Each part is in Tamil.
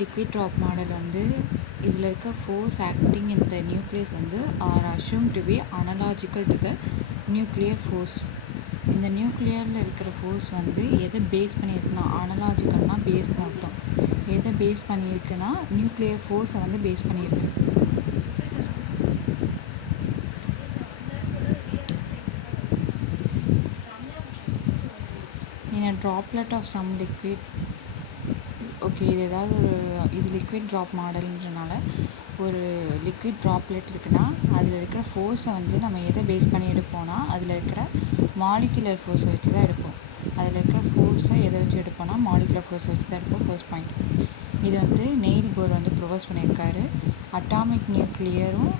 liquid drop model வந்து இதில் இருக்க force acting in the nucleus வந்து are assumed to be analogical to the nuclear force. இந்த நியூக்ளியரில் இருக்கிற ஃபோர்ஸ் வந்து எதை பேஸ் பண்ணியிருக்குன்னா அனலாஜிக்கல்னா பேஸ்னு அர்த்தம். எதை பேஸ் பண்ணியிருக்குன்னா நியூக்ளியர் ஃபோர்ஸை வந்து பேஸ் பண்ணியிருக்கு. in a droplet of some liquid. Okay, இது ஏதாவது இது லிக்விட் ட்ராப் மாடல்ன்றனால ஒரு லிக்விட் ட்ராப்லெட் இருக்குன்னா அதில் இருக்கிற ஃபோர்ஸை வந்து நம்ம எதை பேஸ் பண்ணி எடுப்போம்னா அதில் இருக்கிற மாலிகுலர் ஃபோர்ஸை வச்சு தான் எடுப்போம். அதில் இருக்கிற ஃபோர்ஸை எதை வச்சு எடுப்போம்னா மாலிகுலர் ஃபோர்ஸை வச்சு தான் எடுப்போம். First point. இது வந்து நெயில் போர் வந்து ப்ரொபோஸ் பண்ணியிருக்காரு. அட்டாமிக் நியூக்ளியரும்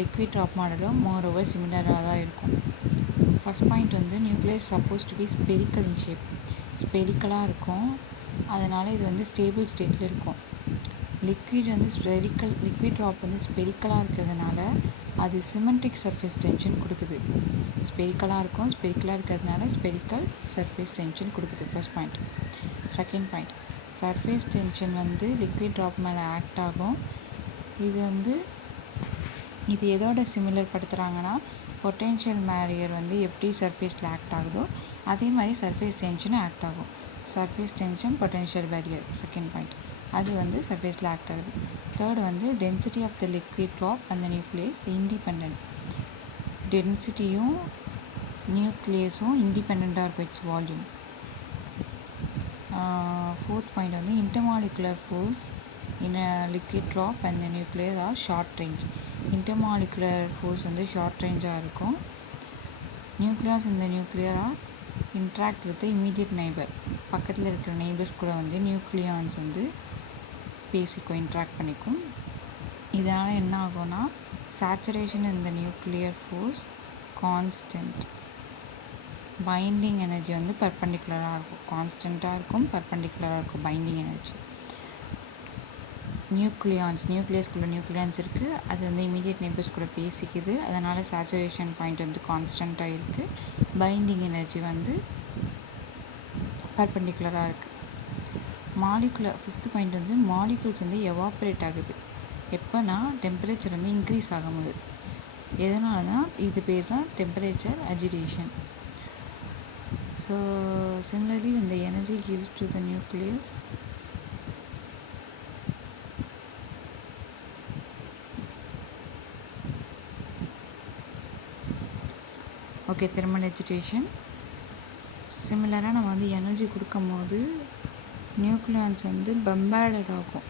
லிக்விட் ட்ராப் மாடலும் மோர் ஓவர் சிமிலராக தான் இருக்கும். ஃபர்ஸ்ட் பாயிண்ட் வந்து nucleus suppose to be spherical in shape. ஸ்பெரிக்கலாக இருக்கும், அதனால் இது வந்து ஸ்டேபிள் ஸ்டேட்டில் இருக்கும். லிக்விட் ட்ராப் வந்து ஸ்பெரிக்கலாக இருக்கிறதுனால அது சிமெட்ரிக் சர்ஃபேஸ் டென்ஷன் கொடுக்குது. ஸ்பெரிக்கலாக இருக்கிறதுனால ஸ்பெரிக்கல் சர்ஃபேஸ் டென்ஷன் கொடுக்குது. First point. Second point, surface tension வந்து லிக்விட் ட்ராப் மேலே ஆக்ட் ஆகும். இது எதோட சிமிலர் படுத்துகிறாங்கன்னா பொட்டென்ஷியல் பேரியர் வந்து எப்படி சர்ஃபேஸில் ஆக்ட் ஆகுதோ அதே மாதிரி சர்ஃபேஸ் டென்ஷனும் ஆக்ட் ஆகும். Surface tension, potential barrier, second point. அது வந்து சர்ஃபேஸில் ஆக்ட் ஆகுது. தேர்ட் வந்து density of the liquid drop and the nucleus independent. டென்சிட்டியும் நியூக்ளியஸும் இண்டிபெண்ட்டாக இருக்கும் இட்ஸ் வால்யூம். ஃபோர்த் பாயிண்ட் வந்து intermolecular force in liquid drop and the nucleus are short range. Intermolecular force வந்து ஷார்ட் ரேஞ்சாக இருக்கும். நியூக்ளியஸ் இந்த nuclear are interact with immediate neighbour. பக்கத்தில் இருக்கிற நெய்பர்ஸ் கூட வந்து நியூக்ளியான்ஸ் வந்து பேசிக்கும், இன்ட்ராக்ட் பண்ணிக்கும். இதனால் என்ன ஆகும்னா சேச்சுரேஷன் இந்த nuclear force constant. Binding energy வந்து பர்பண்டிகுலராக இருக்கும், கான்ஸ்டண்ட்டாக இருக்கும், பர்பண்டிகுலராக இருக்கும் பைண்டிங் எனர்ஜி. நியூக்ளியஸ்குள்ளே நியூக்ளியான்ஸ் இருக்குது, அது வந்து இமீடியட் நெய்பர்ஸ் கூட பேசிக்குது, அதனால் சேச்சுரேஷன் பாயிண்ட் வந்து கான்ஸ்டண்ட்டாக இருக்குது. பைண்டிங் எனர்ஜி வந்து பர்பண்டிகுலராக இருக்குது. ஃபிஃப்த் பாயிண்ட் வந்து மாலிகுல்ஸ் வந்து எவாப்ரேட் ஆகுது எப்போனா டெம்பரேச்சர் வந்து இன்க்ரீஸ் ஆகும்போது. எதனாலனா இது பேர் தான் temperature agitation. So similarly when the energy gives to the nucleus okay, thermal agitation. சிமிலராக நம்ம வந்து எனர்ஜி கொடுக்கும் போது நியூக்ளியான்ஸ் வந்து பம்பேர்டட் ஆகும்.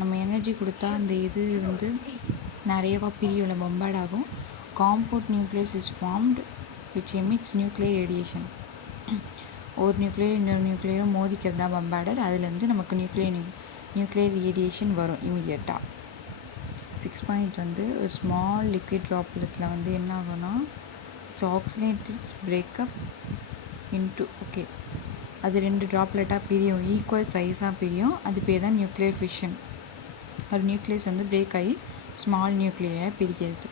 நம்ம எனர்ஜி கொடுத்தா அந்த இது வந்து நிறையவா பிரியோல பம்பேர்ட் ஆகும். Compound nucleus is formed which emits nuclear radiation. ஒரு நியூக்ளியர் இன்னொரு நியூக்ளியரும் மோதிக்கிறது தான் பம்பேர்டர். அதுலேருந்து நமக்கு நியூக்ளியர் ரேடியேஷன் வரும் இமீடியட்டாக. 6 பாயிண்ட் வந்து ஒரு ஸ்மால் லிக்விட் ட்ராப்லெட்டில் வந்து என்ன ஆகும்னா ஆக்சிலேட்டட்ஸ் பிரேக்கப் இன்ட்டு ஓகே, அது 2 ட்ராப்லெட்டாக பிரியும், ஈக்குவல் சைஸாக பிரியும். அது பேர் தான் நியூக்ளியர் ஃபிஷன். ஒரு நியூக்ளியஸ் வந்து பிரேக் ஆகி ஸ்மால் நியூக்ளியாக பிரிக்கிறது.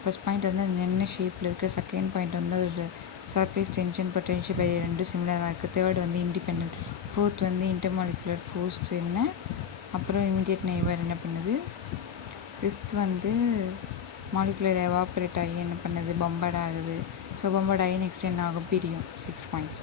ஃபர்ஸ்ட் பாயிண்ட் வந்து அது என்ன ஷேப்பில் இருக்குது. செகண்ட் பாயிண்ட் வந்து ஒரு சர்ஃபேஸ் டென்ஷன், பொட்டென்ஷியல் பேரியர் ரெண்டும் சிமிலராக இருக்குது. தேர்ட் வந்து இண்டிபெண்ட். ஃபோர்த் வந்து இன்டர்மாலிகுலர் ஃபோர்ஸ் என்ன, அப்புறம் இமீடியட் நெய்பர் என்ன பண்ணுது. ஃபிஃப்த் வந்து மாலிகுலர் எவாப்ரேட் ஆகி என்ன பண்ணுது, பம்பர்ட் ஆகுது. ஸோ பம்பர்ட் ஆகி நெக்ஸ்ட் என்ன ஆகும், பிரியும். 6 பாயிண்ட்ஸ்.